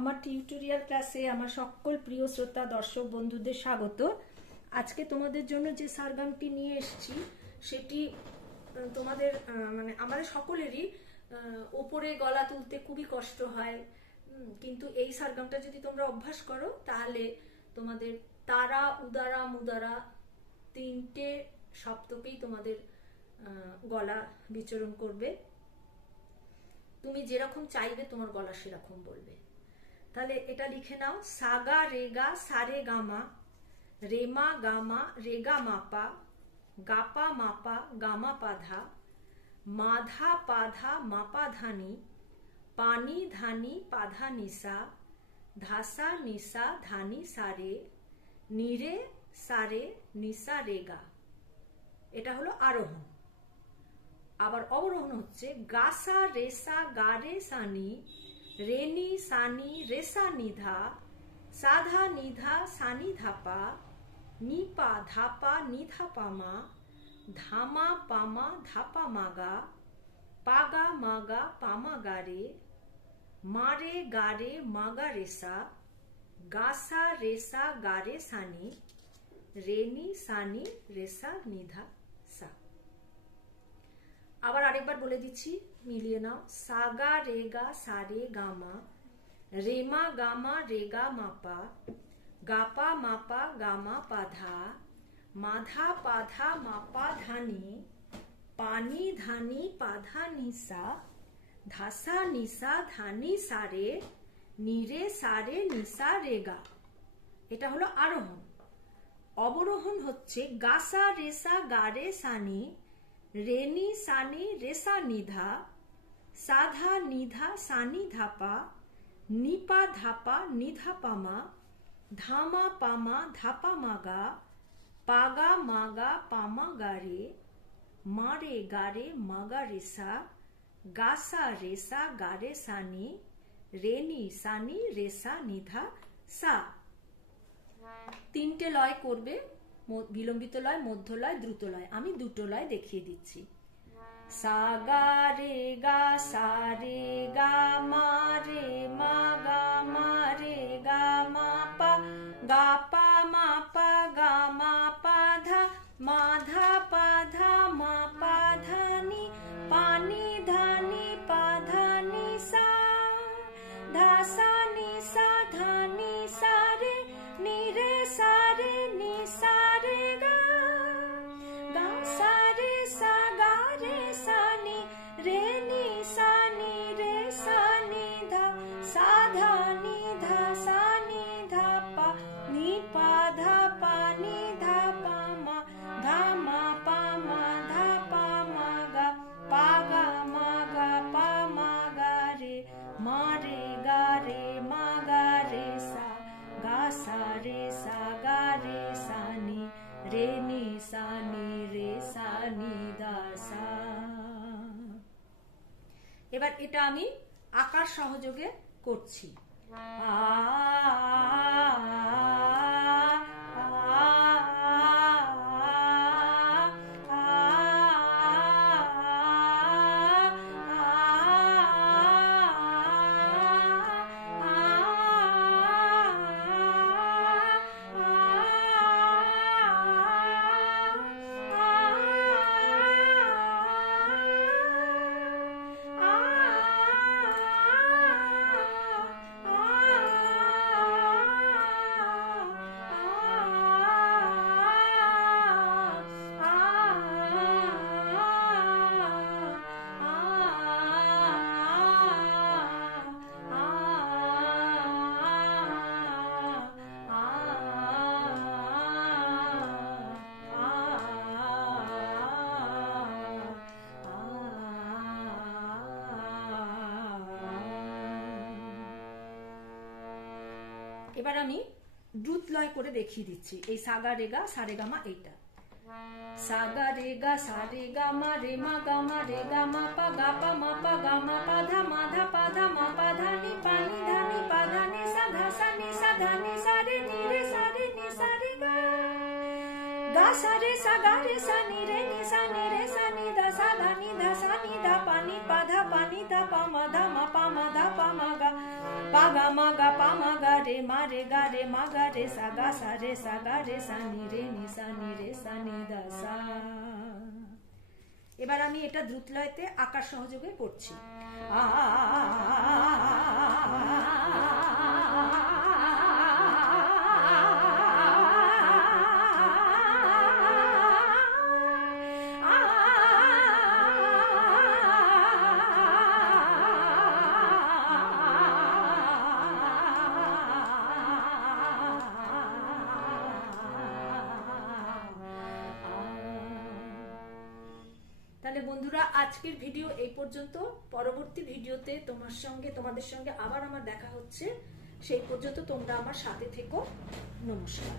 আমার টিউটোরিয়াল ক্লাসে আমার সকল প্রিয় শ্রোতা দর্শক বন্ধুদের স্বাগত। আজকে তোমাদের জন্য যে সারগামটি নিয়ে এসেছি সেটি তোমাদের মানে আমাদের সকলেরই ওপরে গলা তুলতে খুবই কষ্ট হয়, কিন্তু এই সারগামটা যদি তোমরা অভ্যাস করো তাহলে তোমাদের তারা, উদারা, মুদারা তিনটে সপ্তকেই তোমাদের গলা বিচরণ করবে। তুমি যেরকম চাইবে তোমার গলা সেরকম বলবে। তাহলে এটা লিখে নাও, সাগা রেগা সারে গামা, রেমা গামা রেগা মাপা, গাপা মাপা গামা পাধা, মাধা পাধা মাপা ধানি, পানি ধানি পাধা নিসা, ধাসা নিসা ধানি সারে, নিরে সারে নিসা রেগা। এটা হলো আরোহণ। আবার অবরোহণ হচ্ছে গাসা রেসা গারে সানি, রেনি সানি রেসা নিধা, সাধা নিধা সানি ধাপা, নিপা ধাপা নিধা পামা, ধামা পামা ধাপা মাগা, পাগা মাগা পামা গারে, মারে গারে মাগা রেসা, গাসা রেসা গারে সানি, রেনি সানি রেসা নিধা সা। আবার আরেকবার বলে দিচ্ছি, মিলিয়ে নাও। সাগা রেগা সারে গামা, রেমা গামা রেগা মাপা, গাপা মাপা গামা পাধা, মাধা পাধা মাপা ধানি, পানি ধানি পাধা নিসা, ধাসা নিসা ধানি সারে, নিরে সারে নিসা রেগা। এটা হলো আরোহণ। অবরোহণ হচ্ছে গাসা রেসা গারে সানি, রেনি সানি রেসা নিধা, সাধা নিধা সানি ধাপা, নিপা ধাপা নিধা পামা, ধামা পামা ধাপা মাগা, পাগা মাগা পামা গারে, মারে গারে মাগা রেসা, গাসা রেসা গারে সানি, রেনি সানি রেসা নিধা সা। তিনটে লয় করবে, বিলম্বিত লয়, মধ্য লয়, দ্রুত লয়। আমি দুটো লয় দেখিয়ে দিচ্ছি। সাগা রে গা সারে গা মা রে মা গা মা রে গা মা পা, গা পা মা পা গা মা পা ধা, মাধা পাধা মা পা ধানি, পানি ধানি পাধা নিসা, ধাসা নিসা ধানি সারে, নিরে সারে নিসা রেগা, গা সারে সা গা রে সানি, রে নি সানি রে সানি ধা, সাধা নি ধা সানি ধা পা, নি পা ধা পা নি ধা পা মা, ধা মা পা মা ধা পা মা গা, পা গা মা গা পা মা গা রে, মা রে গা রে মা গা রে সা, গা সা রে সা গা রে সানি, রে নি সানি রে সানি দা সা। এবার এটা আমি আকার সহযোগে করছি। এবার আমি দ্রুত লয় করে দেখিয়ে দিচ্ছি। এই সাগা রেগা সারে গামা, এইটা সাগা রেগা সারে গামা রে মা গামা রে গামা পা গা পা মা পা গামা পাধা মাধা পাধা মা পাধা নি, পানি ধানি পাধা নি সা, ধাসা নি সা ধানি সারে, নিরে সারে নি সারে গা, গা সারে সা গা রে সা নি রে নি সা নি রে সা নি ধা, সা ধানি ধা সা নি ধা, পানি পাধা পানি ধা পা মা ধা মা পা মা ধা পা মা গা, পা গা মা গা পা মা গা রে মা রে গা রে মা গা রে সা গা সা রে সা নি রে সা নি দা সা। এবার আমি এটা দ্রুত লয়তে আকার সহযোগে পড়ছি। তাহলে বন্ধুরা, আজকের ভিডিও এই পর্যন্ত। পরবর্তী ভিডিওতে তোমাদের সঙ্গে আবার আমার দেখা হচ্ছে। সেই পর্যন্ত তোমরা আমার সাথে থেকো। নমস্কার।